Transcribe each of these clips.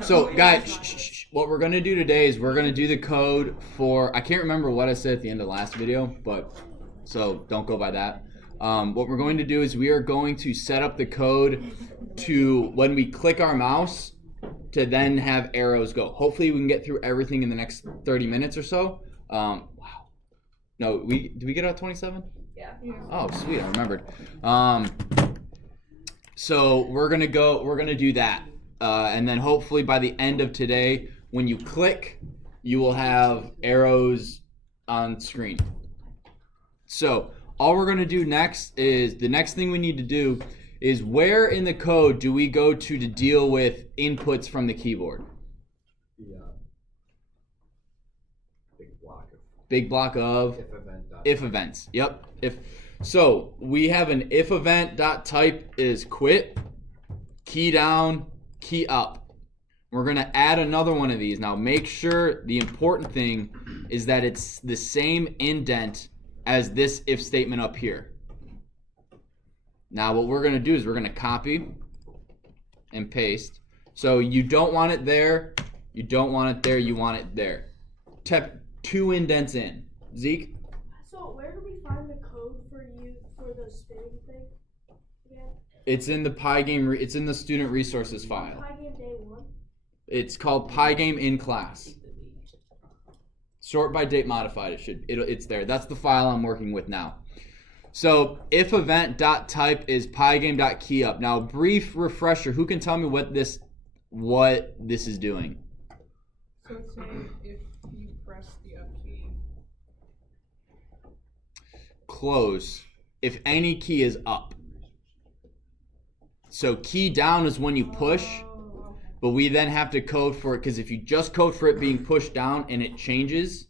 So, guys, what we're going to do today is we're going to do the code for, I can't remember what I said at the end of the last video, but, so don't go by that. What we're going to do is we are going to set up the code to, when we click our mouse, to then have arrows go. Hopefully we can get through everything in the next 30 minutes or so. Wow. No, did we get out 27? Yeah. Oh, sweet, I remembered. So we're going to do that. And then hopefully by the end of today, when you click, you will have arrows on screen. So all we're going to do next is, the next thing we need to do is, where in the code do we go to deal with inputs from the keyboard? Big block of if events. Yep. So we have an if event dot type is quit, key down, key up. We're going to add another one of these. Now make sure the important thing is that it's the same indent as this if statement up here. Now what we're going to do is we're going to copy and paste. So you don't want it there, you don't want it there, you want it there. Tap 2 indents in. Zeke? So where do we find the code for the spinning thing again? It's in the Pygame, it's in the student resources file. Pygame day 1? It's called Pygame in class. Sort by date modified, it's there. That's the file I'm working with now. So if event.type is pygame.keyup. Now brief refresher, who can tell me what this is doing? So it's saying if you press the up key. Close. If any key is up. So key down is when you push, but we then have to code for it, because if you just code for it being pushed down and it changes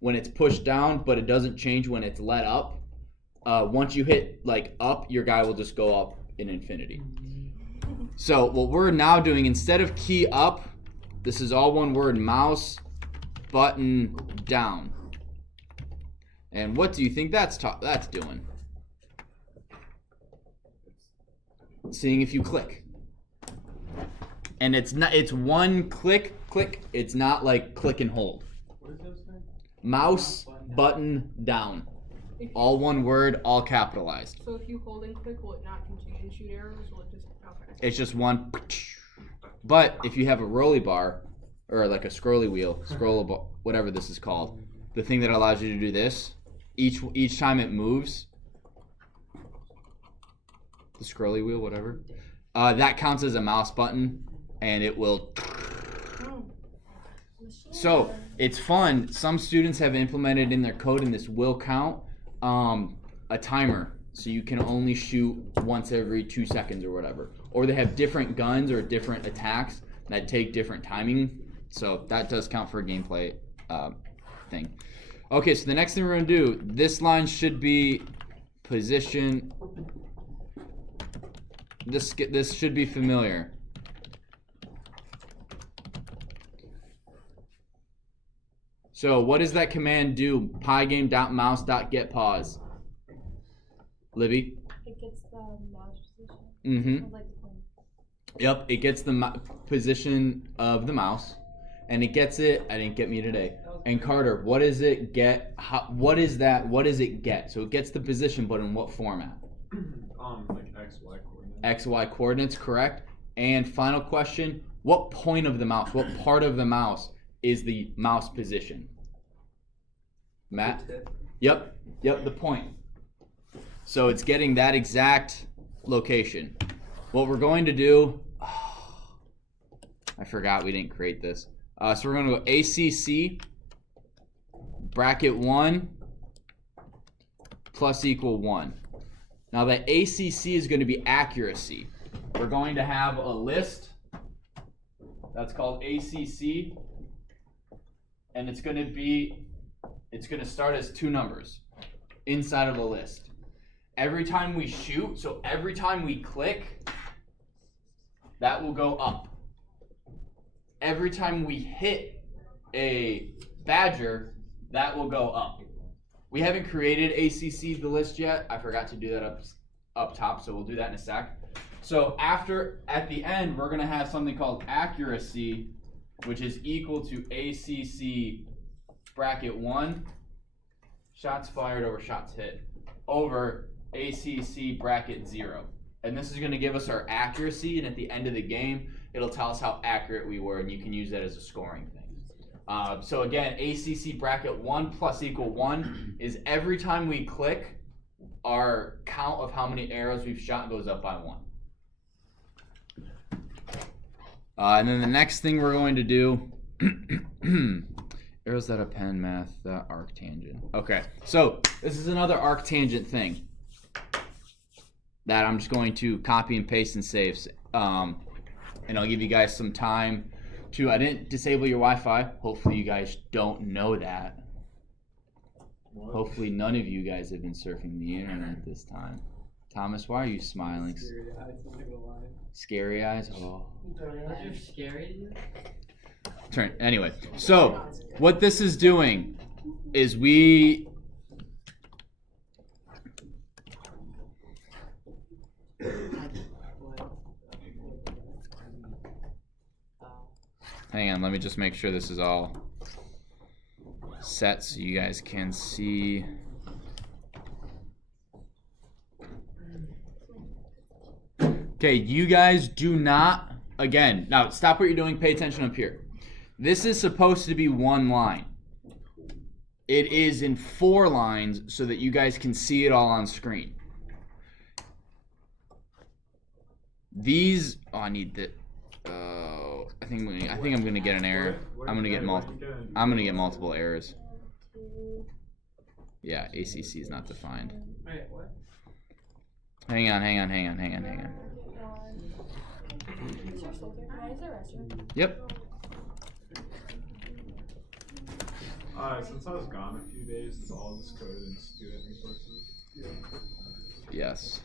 when it's pushed down, but it doesn't change when it's let up, once you hit like up, your guy will just go up in infinity. So what we're now doing, instead of key up, this is all one word, mouse button down. And what do you think that's doing? Seeing if you click. And it's one click, it's not like click and hold. What is this thing? Mouse button down. All one word, all capitalized. So if you hold and click, will it not continue to shoot arrows? Will it just, okay. It's just one. But if you have a rolly bar, or like a scrolly wheel, whatever this is called, the thing that allows you to do this, each time it moves, the scrolly wheel, whatever, that counts as a mouse button, and it will. So it's fun. Some students have implemented in their code, and this will count, a timer, so you can only shoot once every 2 seconds or whatever. Or they have different guns or different attacks that take different timing, so that does count for a gameplay thing. Okay, so the next thing we're going to do, this line should be position. This should be familiar. So what does that command do? Pygame.mouse.getPause. Libby? It gets the mouse position. Mm-hmm. Yep, it gets the position of the mouse, and it gets it. I didn't get me today. And Carter, what does it get? What is that? What does it get? So it gets the position, but in what format? Like XY coordinates. XY coordinates, correct. And final question: what point of the mouse? What part of the mouse is the mouse position? Matt? Yep, the point. So it's getting that exact location. What we're going to do, I forgot we didn't create this. So we're going to go ACC bracket 1 plus equal 1. Now that ACC is going to be accuracy. We're going to have a list that's called ACC, and it's going to start as 2 numbers inside of the list. Every time we shoot, so every time we click, that will go up. Every time we hit a badger, that will go up. We haven't created ACC the list yet. I forgot to do that up top, so we'll do that in a sec. So at the end, we're gonna have something called accuracy, which is equal to ACC bracket 1, shots fired over shots hit, over ACC bracket 0. And this is gonna give us our accuracy, and at the end of the game, it'll tell us how accurate we were, and you can use that as a scoring thing. So again, ACC bracket 1 plus equal 1 is every time we click, our count of how many arrows we've shot goes up by 1. And then the next thing we're going to do, arrows that append math, that arc tangent. Okay, so this is another arc tangent thing that I'm just going to copy and paste and save. And I'll give you guys some time to, I didn't disable your Wi-Fi. Hopefully you guys don't know that. What? Hopefully none of you guys have been surfing the internet this time. Thomas, why are you smiling? Scary eyes, I'm not gonna lie. Scary eyes? Oh. Those are scary to you? Turn. Anyway, so what this is doing is we... Hang on, let me just make sure this is all set so you guys can see. Okay, you guys do not, again, now stop what you're doing, pay attention up here. This is supposed to be one line. It is in 4 lines so that you guys can see it all on screen. These, oh, I need that. I think I'm gonna get an error. I'm gonna get multiple errors. Yeah, ACC is not defined. Wait, what? Hang on. Yep. Since I was gone a few days, it's all just coded in student resources. Yes.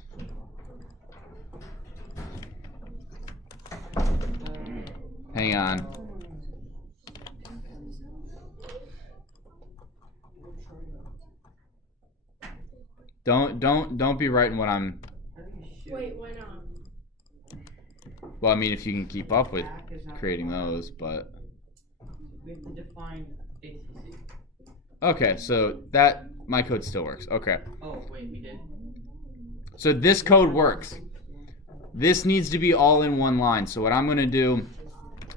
Hang on. Don't be writing what I'm. Wait, why not? Well, I mean, if you can keep up with creating those, but. We have to define ACC. Okay, so that my code still works. Okay. Oh, wait, we did. So this code works. This needs to be all in one line. So what I'm going to do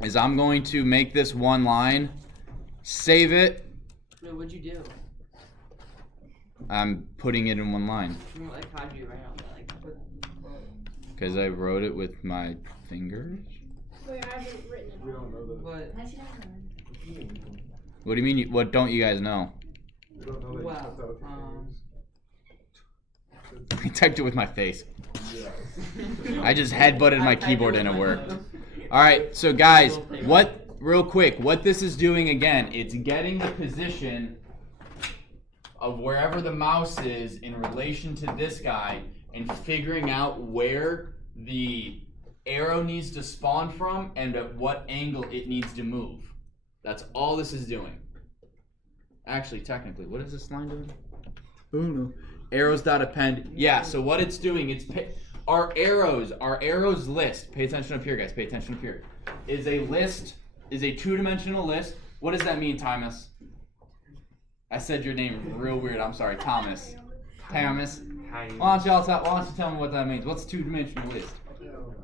is I'm going to make this one line, save it. Wait, what'd you do? I'm putting it in one line. Like, how'd you write all that? Like, Because I wrote it with my fingers. Wait, I haven't written it. We don't know that. what? What do you mean? What don't you guys know? We don't know that you Wow, typed out with your fingers. I typed it with my face. Yeah. I just headbutted my keyboard and it worked. All right, so guys, real quick, what this is doing again, it's getting the position of wherever the mouse is in relation to this guy and figuring out where the arrow needs to spawn from and at what angle it needs to move. That's all this is doing. Actually, technically, what is this line doing? Oh no. Arrows.append. Yeah, so what it's doing, it's our arrows list. Pay attention up here, guys. Pay attention up here. Is a list, is a 2-dimensional list. What does that mean, Thomas? I said your name real weird. I'm sorry, Thomas. Thomas. Why don't you tell me what that means? What's a 2-dimensional list?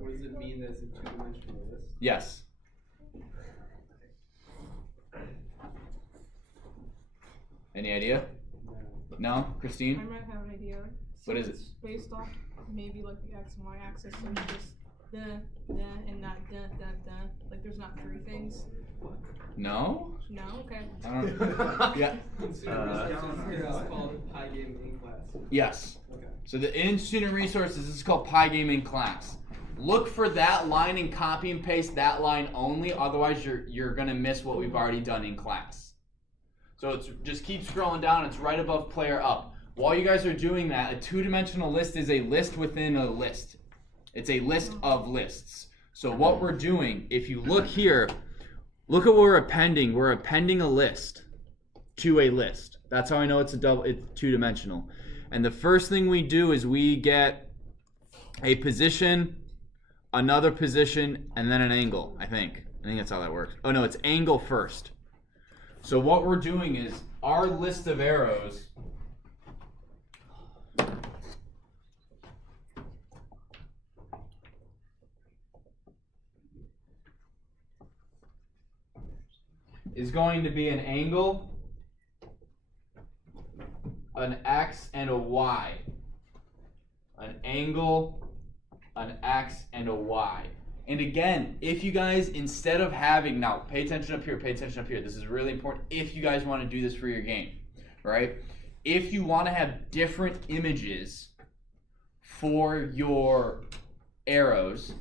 What does it mean that it's a 2-dimensional list? Yes. Any idea? No? I Christine? might have an idea. What is it? It's based off maybe like the X and Y axis, so it's just and not like there's not 3 things. No? No? Okay. I don't. Yeah. It's called Pygame in class. Yes. Okay. So in student resources, this is called Pygame in class. Look for that line and copy and paste that line only. Otherwise, you're gonna miss what we've already done in class. So it's just keep scrolling down. It's right above player up. While you guys are doing that, a 2-dimensional list is a list within a list. It's a list of lists. So what we're doing, if you look here, look at what we're appending. We're appending a list to a list. That's how I know it's it's 2-dimensional. And the first thing we do is we get a position another position, and then an angle, I think. I think that's how that works. Oh no, it's angle first. So what we're doing is our list of arrows is going to be an angle, an X, and a Y. An angle, an X, and a Y. And again, if you guys, instead of having, now pay attention up here, this is really important if you guys want to do this for your game, right? If you want to have different images for your arrows,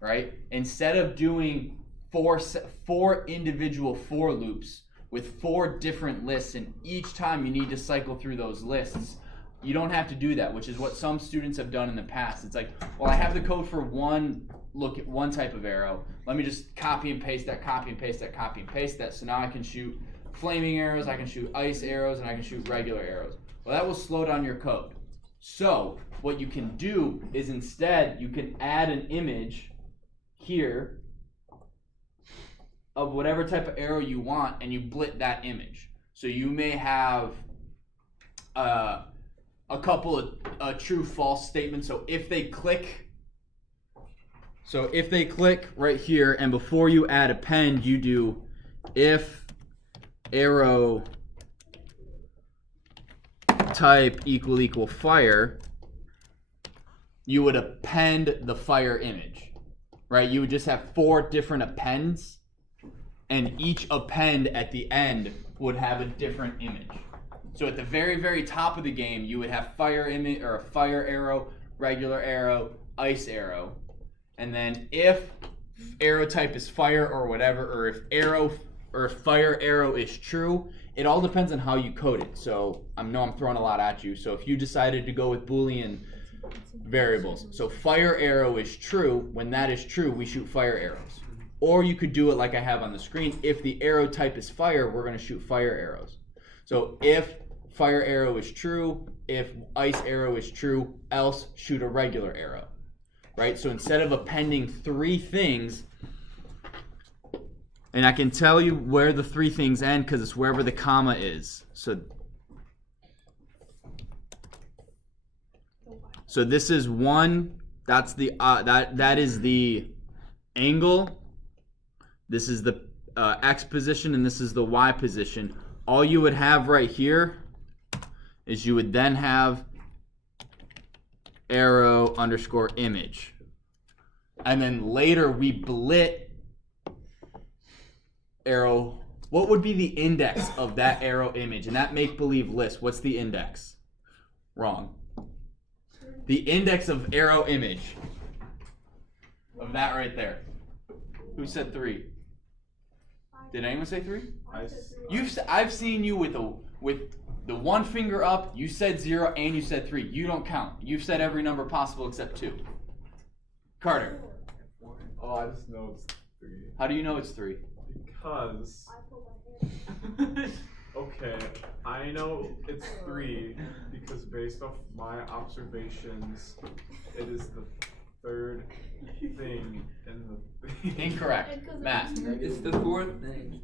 right? Instead of doing four individual for loops with 4 different lists, and each time you need to cycle through those lists, you don't have to do that, which is what some students have done in the past. It's like, well, I have the code for one type of arrow. Let me just copy and paste that, copy and paste that, copy and paste that. So now I can shoot flaming arrows, I can shoot ice arrows, and I can shoot regular arrows. Well, that will slow down your code. So what you can do is instead you can add an image here of whatever type of arrow you want, and you blit that image. So you may have a couple of true-false statements. So if they click right here, and before you add append, you do if arrow type equal fire, you would append the fire image, right? You would just have 4 different appends, and each append at the end would have a different image. So at the very, very top of the game, you would have fire image, or a fire arrow, regular arrow, ice arrow. And then if arrow type is fire or whatever, or if fire arrow is true, it all depends on how you code it. So I know I'm throwing a lot at you. So if you decided to go with Boolean variables, so fire arrow is true, when that is true, we shoot fire arrows. Or you could do it like I have on the screen. If the arrow type is fire, we're going to shoot fire arrows. So if fire arrow is true, if ice arrow is true, else shoot a regular arrow. Right? So instead of appending 3 things, and I can tell you where the 3 things end because it's wherever the comma is. So this is 1. That's the that is the angle. This is the X position, and this is the Y position. All you would have right here is you would then have arrow underscore image. And then later we blit arrow. What would be the index of that arrow image? And that make-believe list, what's the index? Wrong. The index of arrow image. Of that right there. Who said 3? Did anyone say 3? I've seen you with the 1 finger up. You said 0 and you said 3. You don't count. You've said every number possible except 2. Carter. Oh, I just know it's 3. How do you know it's 3? Because okay, I know it's 3 because based off my observations, it is the 3rd thing in the thing. Incorrect. Matt. It's the 4th thing.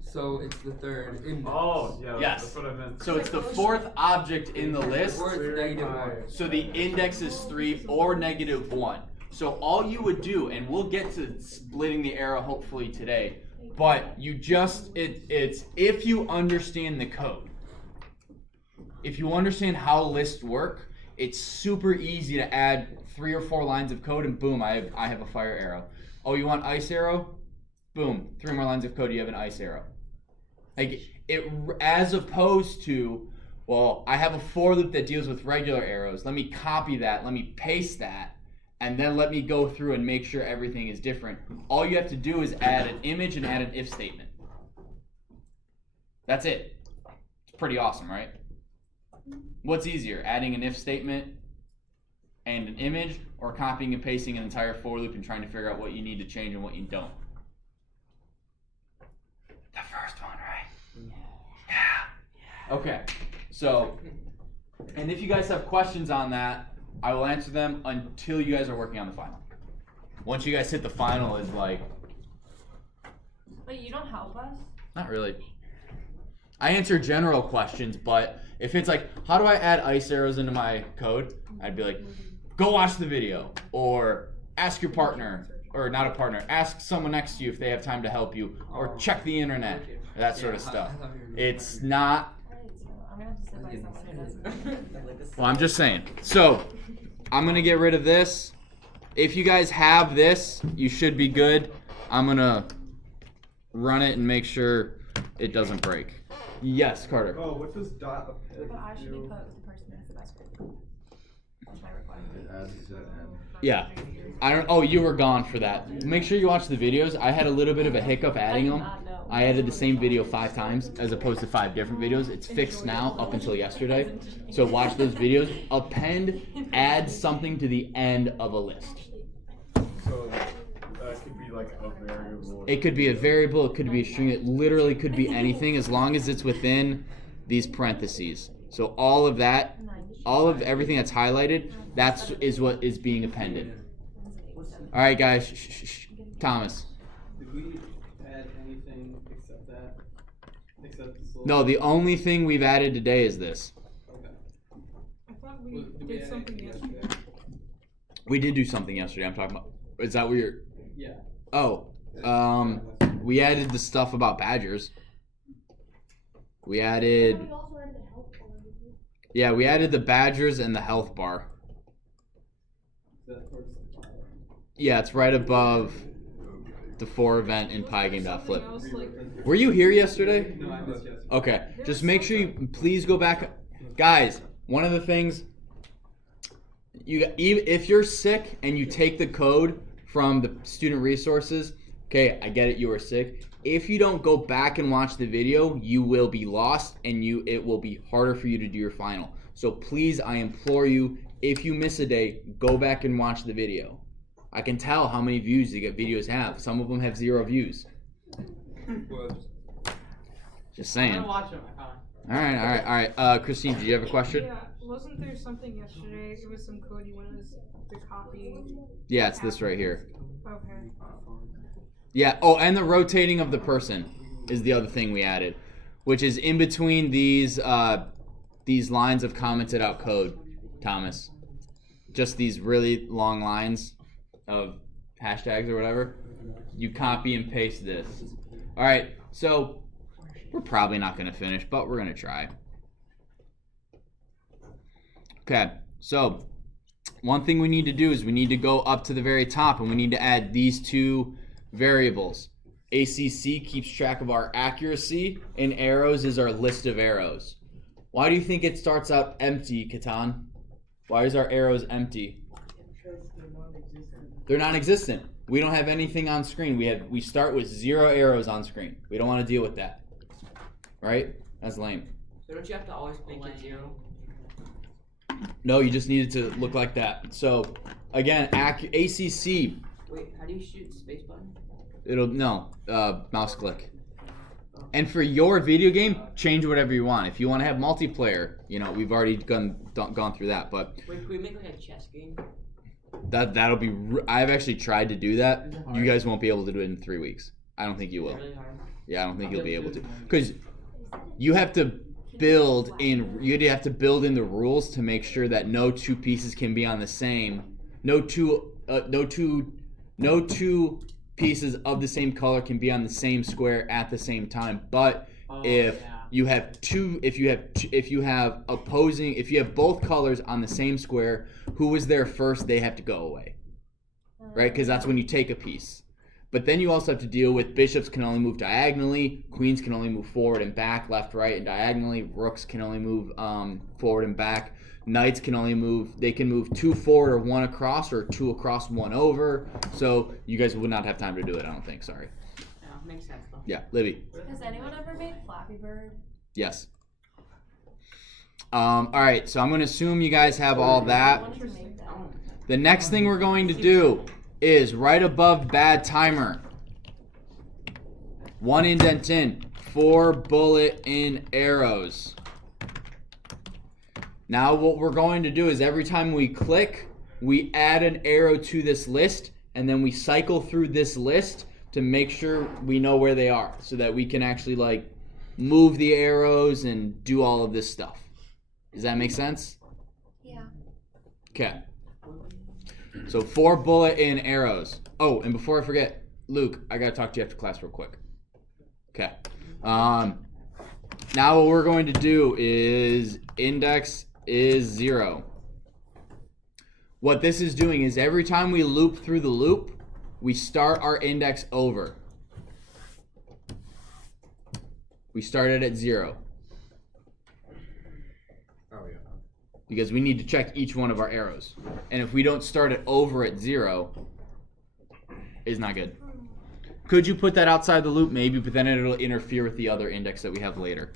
So it's the 3rd. Oh, yeah, Yes. that's what I meant. So it's the 4th object in the list. Or it's -1. So the index is 3 or -1. So all you would do, and we'll get to splitting the arrow hopefully today, but you just, it's if you understand the code. If you understand how lists work, it's super easy to add 3 or 4 lines of code and boom, I have a fire arrow. Oh, you want ice arrow? Boom, 3 more lines of code, you have an ice arrow. Like it, as opposed to, well, I have a for loop that deals with regular arrows. Let me copy that, let me paste that, and then let me go through and make sure everything is different. All you have to do is add an image and add an if statement. That's it. It's pretty awesome, right? What's easier, adding an if statement and an image, or copying and pasting an entire for loop and trying to figure out what you need to change and what you don't? The first one, right? Yeah. Okay. So, and if you guys have questions on that, I will answer them until you guys are working on the final. Once you guys hit the final is like... Wait, you don't help us? Not really. I answer general questions, but if it's like, how do I add ice arrows into my code? I'd be like, go watch the video. Or ask your partner, or not a partner, ask someone next to you if they have time to help you. Or check the internet, that sort of stuff. It's not... I'm gonna have to sit by someone who doesn't. Well, I'm just saying. So, I'm going to get rid of this. If you guys have this, you should be good. I'm going to run it and make sure it doesn't break. Yes, Carter. Oh, what does dot append But I should be do? put with the person who has the best grade. That's my request. Yeah. I don't. Oh, you were gone for that. Make sure you watch the videos. I had a little bit of a hiccup adding them. I added the same video 5 times as opposed to 5 different videos. It's fixed now up until yesterday. So watch those videos. Append adds something to the end of a list. So that could be like a variable. It could be a variable. It could be a string. It literally could be anything as long as it's within these parentheses. So all of that, all of everything that's highlighted, is what is being appended. All right, guys. Shh. Thomas. Did we add anything except that? Except this little... No, the only thing we've added today is this. Okay. I thought we Did we did add something anything yesterday. We did do something yesterday. I'm talking about. Is that where you're? Yeah. Oh, we added the stuff about badgers. We added. We also added the health bar, didn't we? Yeah, we added the badgers and the health bar. Is that towards the bottom? Yeah, it's right above the 4 event in Something Pygame.flip. else, like, Were you here yesterday? No, I missed yesterday. Okay, just make sure you please go back. Guys, one of the things, if you're sick and you take the code from the student resources, okay, I get it, you were sick. If you don't go back and watch the video, you will be lost and it will be harder for you to do your final. So please, I implore you, if you miss a day, go back and watch the video. I can tell how many views the videos have. Some of them have 0 views. Just saying. I'm gonna watch them. I promise. All right. Christine, do you have a question? yeah, wasn't there something yesterday? It was some code you wanted us to copy. Yeah, it's this right here. Okay. Yeah. Oh, and the rotating of the person is the other thing we added, which is in between these lines of commented out code, Thomas. Just these really long lines of hashtags or whatever. You copy and paste this. All right. So we're probably not going to finish, but we're going to try. Okay. So one thing we need to do is we need to go up to the very top and we need to add these 2 variables. ACC keeps track of our accuracy and arrows is our list of arrows. Why do you think it starts out empty, Catan? Why is our arrows empty? Because they're non-existent. They're non-existent. We don't have anything on screen. We start with 0 arrows on screen. We don't want to deal with that. Right? That's lame. So don't you have to always make it 0? No, you just need it to look like that. So, again, ACC, Wait, how do you shoot the space button? mouse click. And for your video game, change whatever you want. If you want to have multiplayer, we've already gone through that. But Wait, can we make like a chess game? that'll be. I've actually tried to do that. You guys won't be able to do it in 3 weeks. I don't think you will. Really hard. Yeah, I don't think you'll be able to, because you have to build in. You have to build in the rules to make sure that no 2 pieces can be on the same. No two pieces of the same color can be on the same square at the same time. But if you have both colors on the same square, who was there first, they have to go away, right? Because that's when you take a piece. But then you also have to deal with bishops can only move diagonally, queens can only move forward and back, left, right, and diagonally. Rooks can only move forward and back. Knights can only move, they can move 2 forward or 1 across, or 2 across, 1 over. So you guys would not have time to do it, I don't think, sorry. Yeah, makes sense though. Yeah, Libby. Has anyone ever made Flappy Bird? Yes. All right, so I'm going to assume you guys have all that. I want to make that. The next thing we're going to do is right above bad timer. 1 indent in, 4 bullet in arrows. Now what we're going to do is every time we click, we add an arrow to this list, and then we cycle through this list to make sure we know where they are so that we can actually like move the arrows and do all of this stuff. Does that make sense? Yeah. Okay. So 4 bullet in arrows. Oh, and before I forget, Luke, I gotta talk to you after class real quick. Okay. Now what we're going to do is index is 0. What this is doing is every time we loop through the loop, we start our index over. We started at 0. Oh yeah. Because we need to check each one of our arrows. And if we don't start it over at 0, it's not good. Could you put that outside the loop? Maybe, but then it'll interfere with the other index that we have later.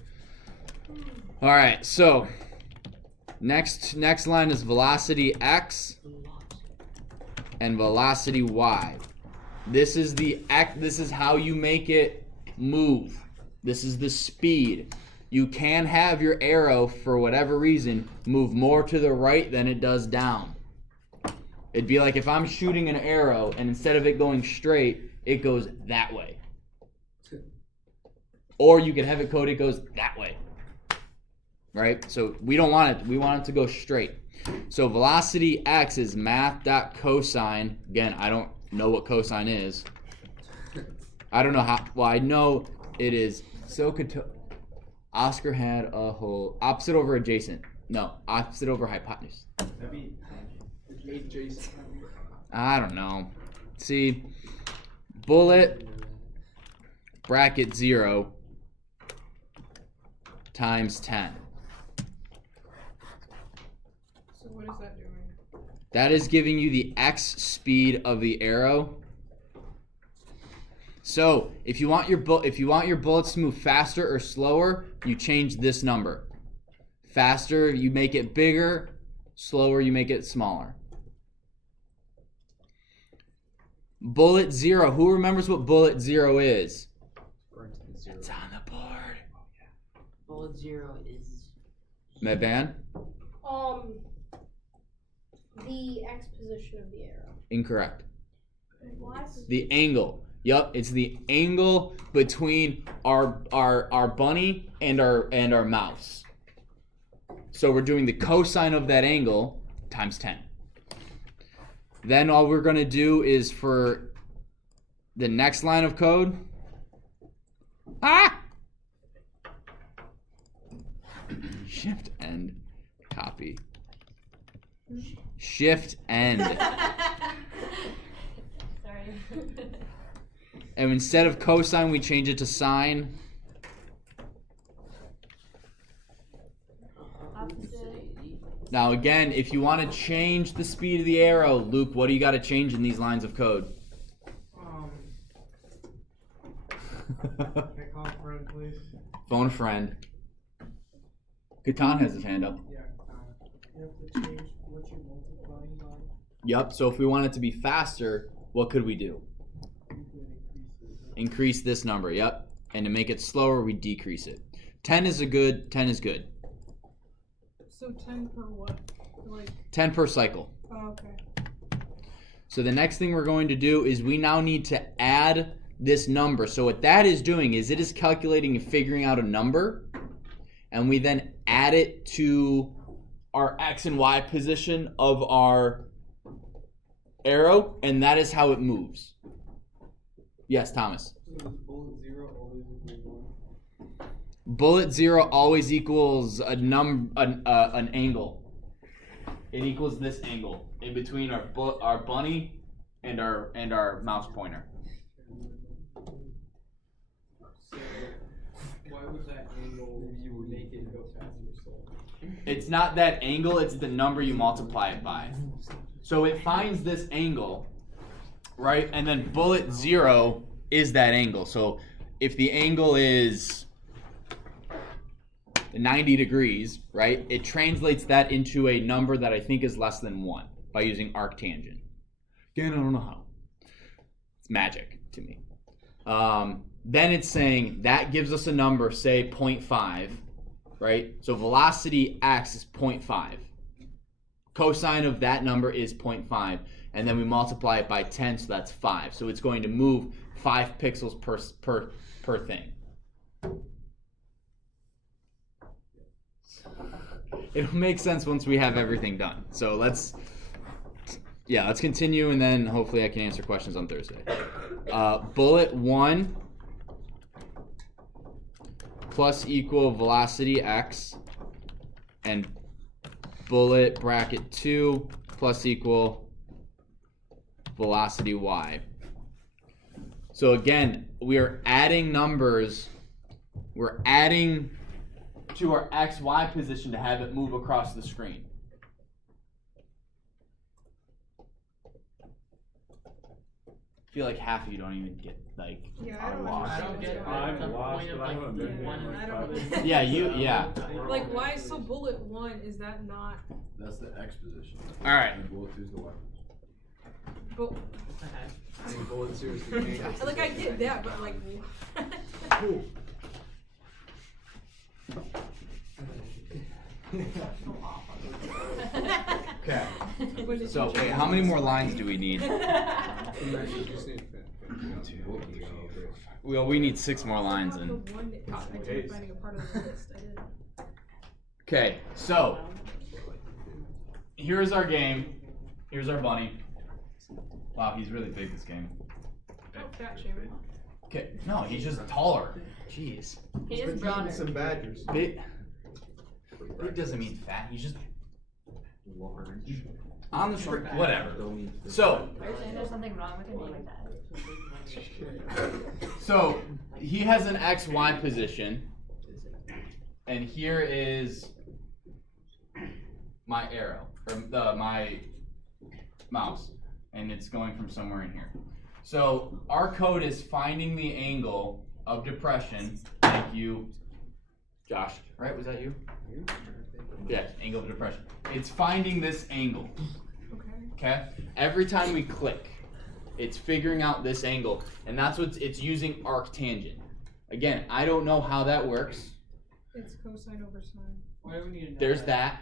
All right, so next line is velocity x and velocity y. This is the x. This is how you make it move. This is the speed. You can have your arrow, for whatever reason, move more to the right than it does down. It'd be like if I'm shooting an arrow and instead of it going straight, it goes that way. Or you can have it code, it goes that way. Right? So we don't want it. We want it to go straight. So velocity x is math.cosine. Again, I don't know what cosine is. I don't know how. Well, I know it is. So Oscar had a whole opposite over adjacent. No, opposite over hypotenuse. That'd be adjacent. I don't know. See, bullet bracket 0 times 10. So what is that doing? That is giving you the x speed of the arrow. So if you want your bullets to move faster or slower, you change this number. Faster, you make it bigger. Slower, you make it smaller. Bullet 0. Who remembers what bullet 0 is? It's on the board. Bullet 0 is. Medvan? The x position of the arrow. Incorrect. Why? The angle. Yup, it's the angle between our bunny and our mouse. So we're doing the cosine of that angle times 10. Then all we're gonna do is for the next line of code. Shift end copy. Shift end. Sorry. And instead of cosine, we change it to sine. Now again, if you want to change the speed of the arrow, Luke, what do you got to change in these lines of code? Can I call a friend, please? Phone a friend. Catan has his hand up. Yeah, you have to change what you're multiplying by. Yep, so if we want it to be faster, what could we do? Increase this number, yep. And to make it slower, we decrease it. 10 is good. So 10 per what? Like. 10 per cycle. Oh, okay. So the next thing we're going to do is we now need to add this number. So what that is doing is it is calculating and figuring out a number, and we then add it to our X and Y position of our arrow, and that is how it moves. Yes, Thomas. So is bullet 0 always equal 1? Bullet 0 always equals an angle. It equals this angle in between our bunny and our mouse pointer. So why would that angle make it go faster or slower? It's not that angle, it's the number you multiply it by. So it finds this angle, right? And then bullet 0 is that angle. So if the angle is 90 degrees, right? It translates that into a number that I think is less than 1 by using arctangent. Again, I don't know how. It's magic to me. Then it's saying that gives us a number, say 0.5. right? So velocity x is 0.5. Cosine of that number is 0.5, and then we multiply it by 10, so that's 5. So it's going to move 5 pixels per thing. It'll make sense once we have everything done. So let's continue, and then hopefully I can answer questions on Thursday. Bullet 1 plus equal velocity x, and bullet bracket 2 plus equal velocity y. So again, we are adding numbers. We're adding to our x-y position to have it move across the screen. I feel like half of you don't even get, like, Yeah, I are don't lost. understand. I'm lost, but I haven't been Yeah, here. I don't in know. Yeah. Like, why is so bullet 1, is that not, That's the X position. All right. And bullet 2 is the Y. but, Bullet seriously. like, I get that, but like, Okay. When did So, you wait, how many more lines do we need? Well, we need 6 more lines. The And one that I tried finding a part of the list, I didn't. okay, so here's our game. Here's our bunny. Wow, he's really big this game. Oh, fat shaming. Okay, no, he's just taller. Jeez. He is browner. Some badgers. Big doesn't mean fat. He's just on the short. Whatever. So, Are you saying there's something wrong with him being like that? so he has an XY position, and here is my arrow, or my mouse, and it's going from somewhere in here. So our code is finding the angle of depression. Thank you, Josh. Right? Was that you? Yeah, angle of depression. It's finding this angle. Okay. Okay? Every time we click, it's figuring out this angle, and that's what it's using arctangent. Again, I don't know how that works. It's cosine over sine. Why do we need to know There's that.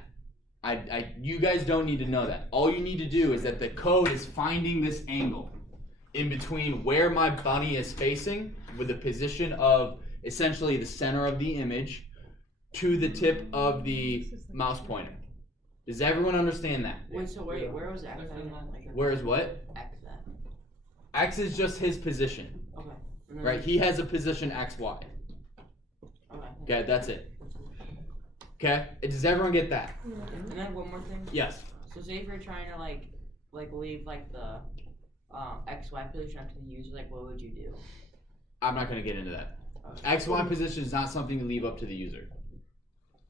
You guys don't need to know that. All you need to do is that the code is finding this angle in between where my bunny is facing, with the position of essentially the center of the image to the tip of the mouse pointer. Does everyone understand that? Wait, so where was X at? Like, Where is what? X at? X is just his position, Okay. right? He has a position X, Y. Okay. Okay, that's it. Okay, does everyone get that? And then one more thing. Yes. So say if you're trying to like leave like the XY position up to the user, like what would you do? I'm not going to get into that. Okay. X, Y position is not something to leave up to the user.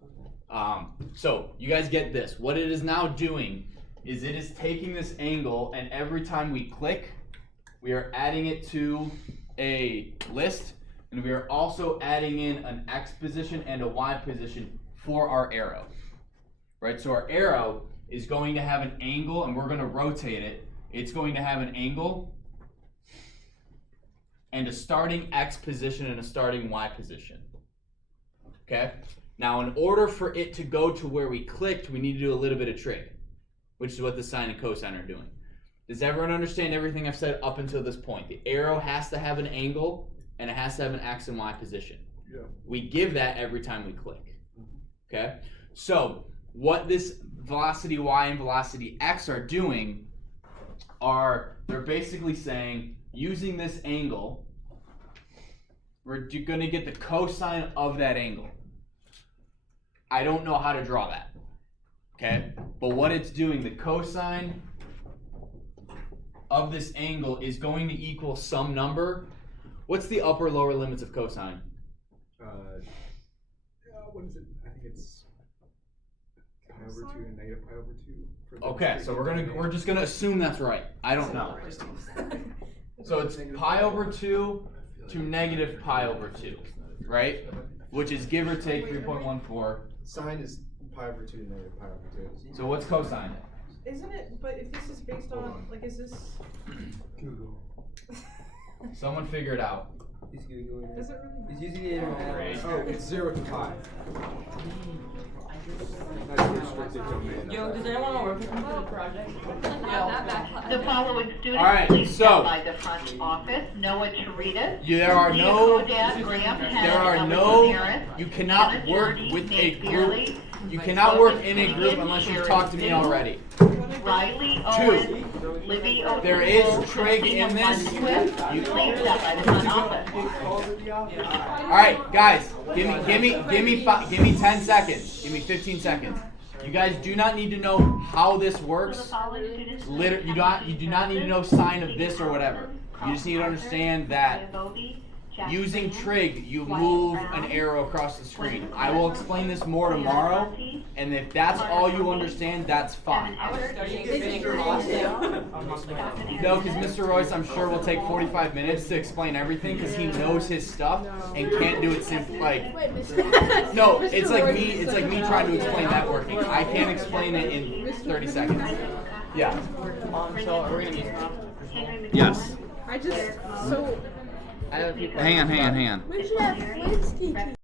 Okay. So you guys get this. What it is now doing is it is taking this angle, and every time we click, we are adding it to a list, and we are also adding in an X position and a Y position for our arrow. Right? So our arrow is going to have an angle, and we're going to rotate it. It's going to have an angle and a starting X position and a starting Y position. Okay? Now, in order for it to go to where we clicked, we need to do a little bit of trig, which is what the sine and cosine are doing. Does everyone understand everything I've said up until this point? The arrow has to have an angle, and it has to have an X and Y position. Yeah. We give that every time we click. Okay? So, what this velocity Y and velocity X are doing are, they're basically saying, using this angle, we're going to get the cosine of that angle. I don't know how to draw that, okay? But what it's doing, the cosine of this angle is going to equal some number. What's the upper lower limits of cosine? What is it? I think it's pi over 2 and negative pi over 2. Okay, so we're just gonna assume that's right. I don't know. So it's pi over 2 to negative pi over 2, right? Which is give or take 3.14. Sine is pi over 2 to negative pi over 2. So what's cosine? Isn't it, but if this is based on, like, is this, Google. Someone figure it out. He's Googling Does it. it really He's using the internet. Oh, it's 0 to 5. That's a restricted domain. Yo, does anyone want to work with me for the project? The following students, All right, please so- step by the front office. Noah Charitas. There are no, Kodak, Graham Penn, there are Ellie no, Harris, you cannot Kenneth work Doherty, with a Nate group. Beerley, You cannot work in a group unless you've talked to me already. Riley Two. Owens, Libby O'Toole, There is trig in Christina this. Funquist. You- Please step by the front office. All right, guys, give me 10 seconds. Give me 15 seconds. You guys do not need to know how this Will the works. following students You do not need to know sign of this or whatever. You just need to understand that using trig, you move an arrow across the screen. I will explain this more tomorrow, and if that's all you understand, that's fine. No, because Mr. Royce, I'm sure will take 45 minutes to explain everything because he knows his stuff and can't do it simply like. No, it's like me. It's like me trying to explain networking. I can't explain it in 30 seconds. Yeah. So are we gonna be? Yes. I just so. I have a few Hang on. We should have Flint's teaching.